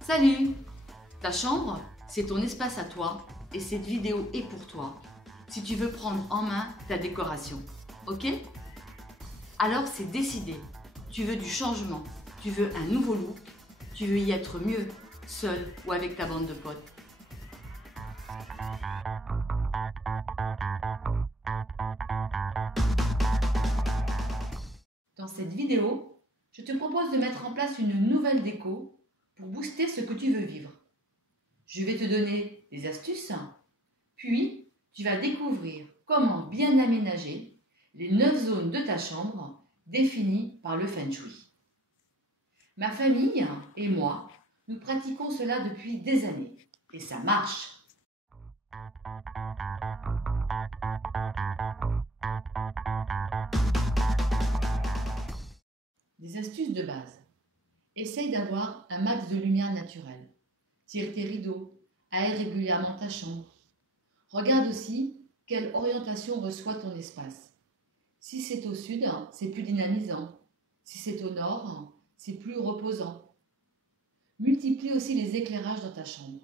Salut! Ta chambre, c'est ton espace à toi et cette vidéo est pour toi si tu veux prendre en main ta décoration, ok? Alors c'est décidé, tu veux du changement, tu veux un nouveau look, tu veux y être mieux, seul ou avec ta bande de potes. Dans cette vidéo, je te propose de mettre en place une nouvelle déco pour booster ce que tu veux vivre. Je vais te donner des astuces, puis tu vas découvrir comment bien aménager les 9 zones de ta chambre définies par le Feng Shui. Ma famille et moi, nous pratiquons cela depuis des années et ça marche. Des astuces de base. Essaye d'avoir un max de lumière naturelle. Tire tes rideaux, aère régulièrement ta chambre. Regarde aussi quelle orientation reçoit ton espace. Si c'est au sud, c'est plus dynamisant. Si c'est au nord, c'est plus reposant. Multiplie aussi les éclairages dans ta chambre.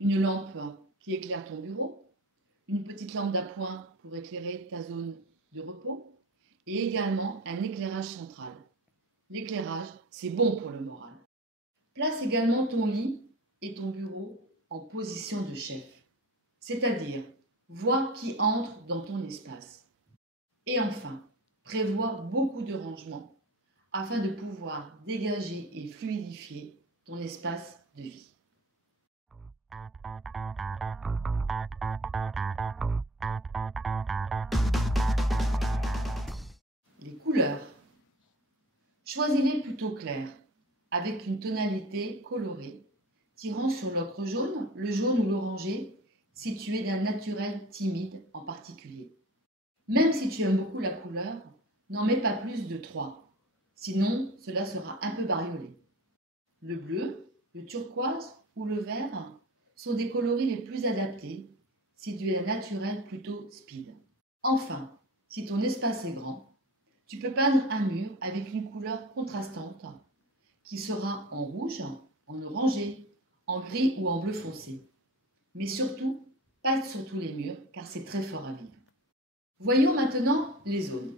Une lampe qui éclaire ton bureau, une petite lampe d'appoint pour éclairer ta zone de repos et également un éclairage central. L'éclairage, c'est bon pour le moral. Place également ton lit et ton bureau en position de chef, c'est-à-dire vois qui entre dans ton espace. Et enfin, prévois beaucoup de rangements afin de pouvoir dégager et fluidifier ton espace de vie. Les couleurs. Choisis-les plutôt clairs, avec une tonalité colorée, tirant sur l'ocre jaune, le jaune ou l'orangé, si tu es d'un naturel timide en particulier. Même si tu aimes beaucoup la couleur, n'en mets pas plus de 3, sinon cela sera un peu bariolé. Le bleu, le turquoise ou le vert sont des coloris les plus adaptés si tu es d'un naturel plutôt speed. Enfin, si ton espace est grand, tu peux peindre un mur avec une couleur contrastante qui sera en rouge, en orangé, en gris ou en bleu foncé. Mais surtout, pas sur tous les murs car c'est très fort à vivre. Voyons maintenant les zones.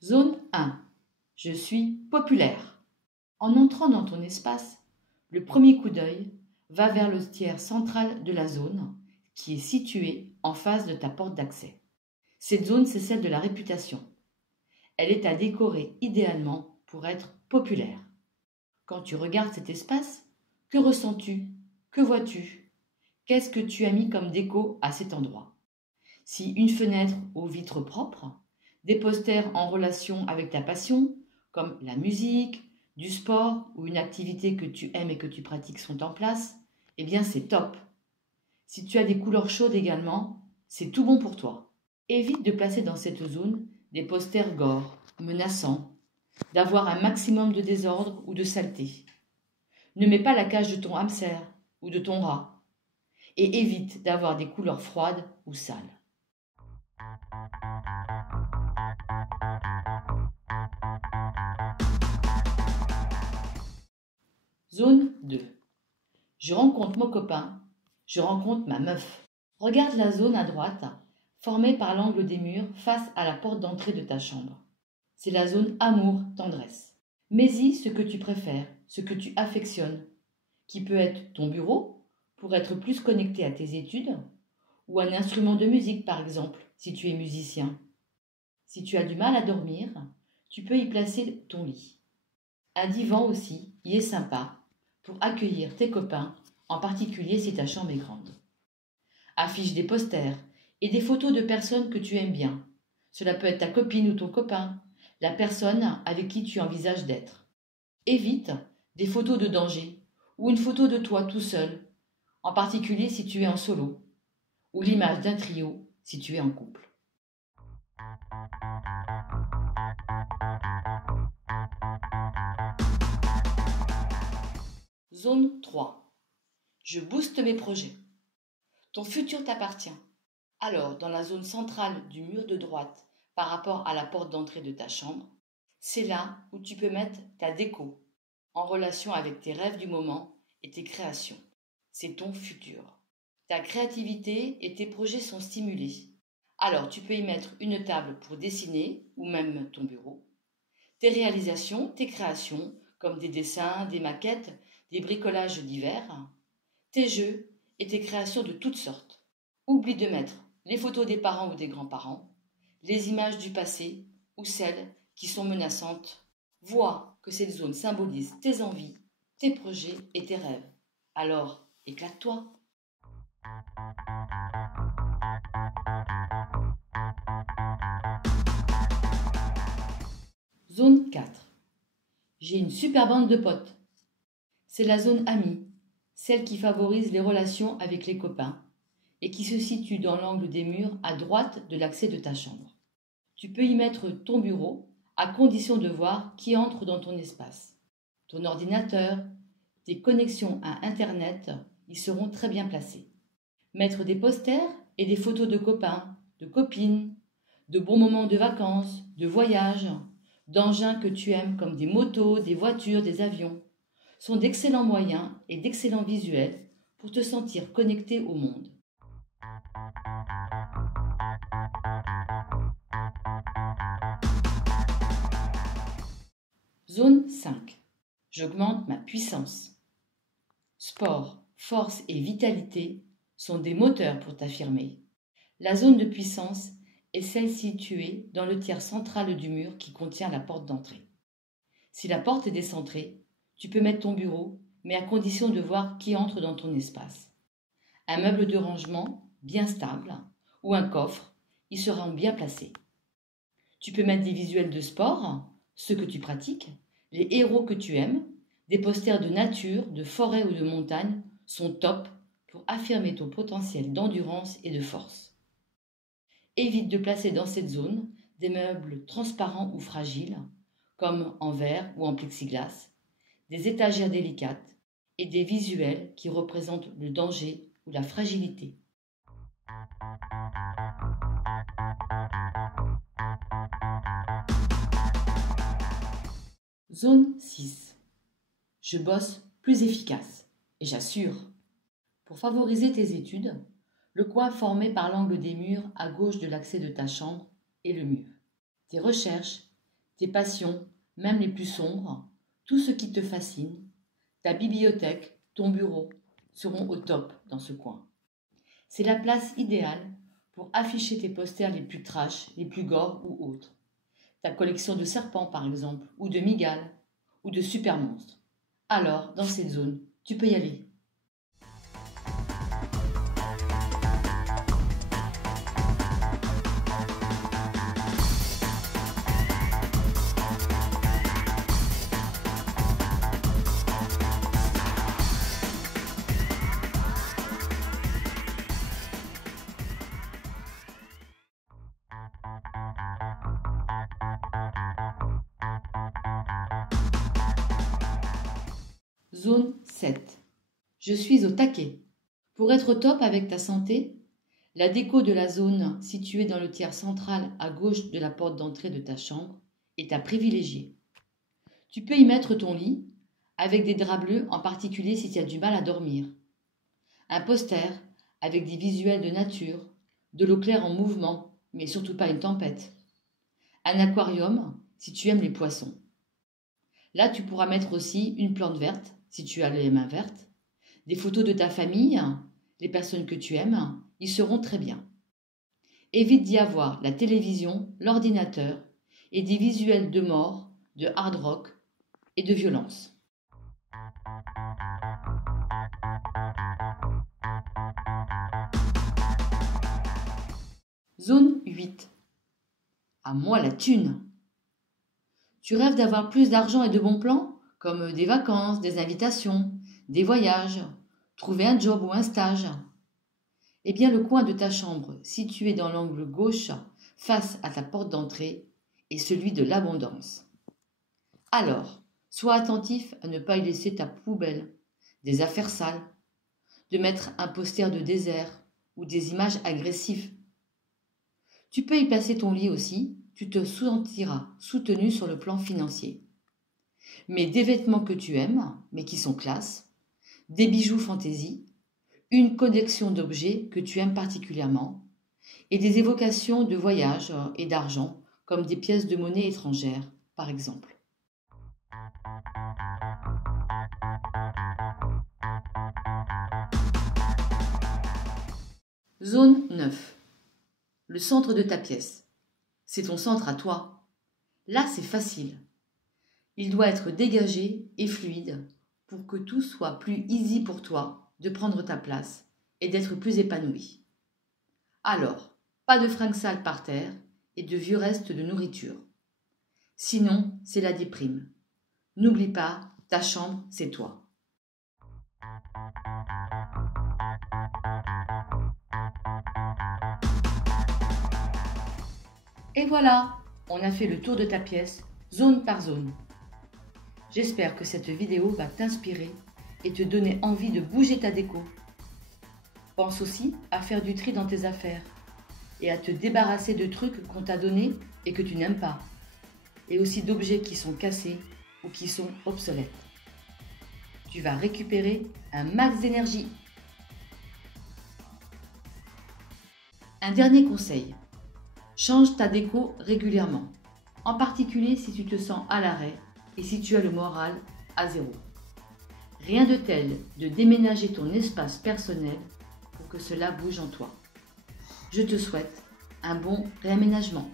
Zone 1. Je suis populaire. En entrant dans ton espace, le premier coup d'œil va vers le tiers central de la zone qui est située en face de ta porte d'accès. Cette zone, c'est celle de la réputation. Elle est à décorer idéalement pour être populaire. Quand tu regardes cet espace, que ressens-tu? Que vois-tu? Qu'est-ce que tu as mis comme déco à cet endroit? Si une fenêtre aux vitres propres, des posters en relation avec ta passion, comme la musique, du sport ou une activité que tu aimes et que tu pratiques sont en place, eh bien c'est top. Si tu as des couleurs chaudes également, c'est tout bon pour toi. Évite de placer dans cette zone des posters gore, menaçants, d'avoir un maximum de désordre ou de saleté. Ne mets pas la cage de ton hamster ou de ton rat. Et évite d'avoir des couleurs froides ou sales. Zone 2. Je rencontre mon copain, je rencontre ma meuf. Regarde la zone à droite, formée par l'angle des murs face à la porte d'entrée de ta chambre. C'est la zone amour-tendresse. Mets-y ce que tu préfères, ce que tu affectionnes, qui peut être ton bureau, pour être plus connecté à tes études, ou un instrument de musique par exemple, si tu es musicien. Si tu as du mal à dormir, tu peux y placer ton lit. Un divan aussi y est sympa pour accueillir tes copains, en particulier si ta chambre est grande. Affiche des posters et des photos de personnes que tu aimes bien. Cela peut être ta copine ou ton copain, la personne avec qui tu envisages d'être. Évite des photos de danger ou une photo de toi tout seul, en particulier si tu es en solo, ou l'image d'un trio si tu es en couple. Zone 3. Je booste mes projets. Ton futur t'appartient. Alors, dans la zone centrale du mur de droite, par rapport à la porte d'entrée de ta chambre, c'est là où tu peux mettre ta déco, en relation avec tes rêves du moment et tes créations. C'est ton futur. Ta créativité et tes projets sont stimulés. Alors, tu peux y mettre une table pour dessiner ou même ton bureau. Tes réalisations, tes créations, comme des dessins, des maquettes, des bricolages divers, tes jeux et tes créations de toutes sortes. Oublie de mettre les photos des parents ou des grands-parents, les images du passé ou celles qui sont menaçantes. Vois que cette zone symbolise tes envies, tes projets et tes rêves. Alors, éclate-toi. Zone 4. J'ai une super bande de potes. C'est la zone amie, celle qui favorise les relations avec les copains et qui se situe dans l'angle des murs à droite de l'accès de ta chambre. Tu peux y mettre ton bureau à condition de voir qui entre dans ton espace. Ton ordinateur, tes connexions à Internet y seront très bien placées. Mettre des posters et des photos de copains, de copines, de bons moments de vacances, de voyages, d'engins que tu aimes comme des motos, des voitures, des avions, sont d'excellents moyens et d'excellents visuels pour te sentir connecté au monde. Zone 5. J'augmente ma puissance. Sport, force et vitalité sont des moteurs pour t'affirmer. La zone de puissance est celle située dans le tiers central du mur qui contient la porte d'entrée. Si la porte est décentrée, tu peux mettre ton bureau, mais à condition de voir qui entre dans ton espace. Un meuble de rangement bien stable ou un coffre y seront bien placés. Tu peux mettre des visuels de sport, ceux que tu pratiques, les héros que tu aimes, des posters de nature, de forêt ou de montagne sont top pour affirmer ton potentiel d'endurance et de force. Évite de placer dans cette zone des meubles transparents ou fragiles, comme en verre ou en plexiglas, des étagères délicates et des visuels qui représentent le danger ou la fragilité. Zone 6. Je bosse plus efficace et j'assure. Pour favoriser tes études, le coin formé par l'angle des murs à gauche de l'accès de ta chambre est le mur. Tes recherches, tes passions, même les plus sombres, tout ce qui te fascine, ta bibliothèque, ton bureau, seront au top dans ce coin. C'est la place idéale pour afficher tes posters les plus trash, les plus gore ou autres. Ta collection de serpents par exemple, ou de migales, ou de super monstres. Alors, dans cette zone, tu peux y aller. Zone 7. Je suis au taquet. Pour être top avec ta santé, la déco de la zone située dans le tiers central à gauche de la porte d'entrée de ta chambre est à privilégier. Tu peux y mettre ton lit, avec des draps bleus en particulier si tu as du mal à dormir. Un poster avec des visuels de nature, de l'eau claire en mouvement, mais surtout pas une tempête. Un aquarium si tu aimes les poissons. Là, tu pourras mettre aussi une plante verte si tu as les mains vertes, des photos de ta famille, les personnes que tu aimes, y seront très bien. Évite d'y avoir la télévision, l'ordinateur et des visuels de mort, de hard rock et de violence. Zone 8. À moi la thune. Tu rêves d'avoir plus d'argent et de bons plans, comme des vacances, des invitations, des voyages, trouver un job ou un stage. Eh bien, le coin de ta chambre, situé dans l'angle gauche, face à ta porte d'entrée, est celui de l'abondance. Alors, sois attentif à ne pas y laisser ta poubelle, des affaires sales, de mettre un poster de désert ou des images agressives. Tu peux y placer ton lit aussi, tu te sentiras soutenu sur le plan financier. Mais des vêtements que tu aimes, mais qui sont classe, des bijoux fantaisie, une collection d'objets que tu aimes particulièrement, et des évocations de voyage et d'argent, comme des pièces de monnaie étrangères, par exemple. Zone 9. Le centre de ta pièce. C'est ton centre à toi. Là, c'est facile. Il doit être dégagé et fluide pour que tout soit plus easy pour toi de prendre ta place et d'être plus épanoui. Alors, pas de fringues sales par terre et de vieux restes de nourriture. Sinon, c'est la déprime. N'oublie pas, ta chambre, c'est toi. Et voilà, on a fait le tour de ta pièce, zone par zone. J'espère que cette vidéo va t'inspirer et te donner envie de bouger ta déco. Pense aussi à faire du tri dans tes affaires et à te débarrasser de trucs qu'on t'a donnés et que tu n'aimes pas, et aussi d'objets qui sont cassés ou qui sont obsolètes. Tu vas récupérer un max d'énergie. Un dernier conseil. Change ta déco régulièrement, en particulier si tu te sens à l'arrêt et si tu as le moral à zéro. Rien de tel de déménager ton espace personnel pour que cela bouge en toi. Je te souhaite un bon réaménagement.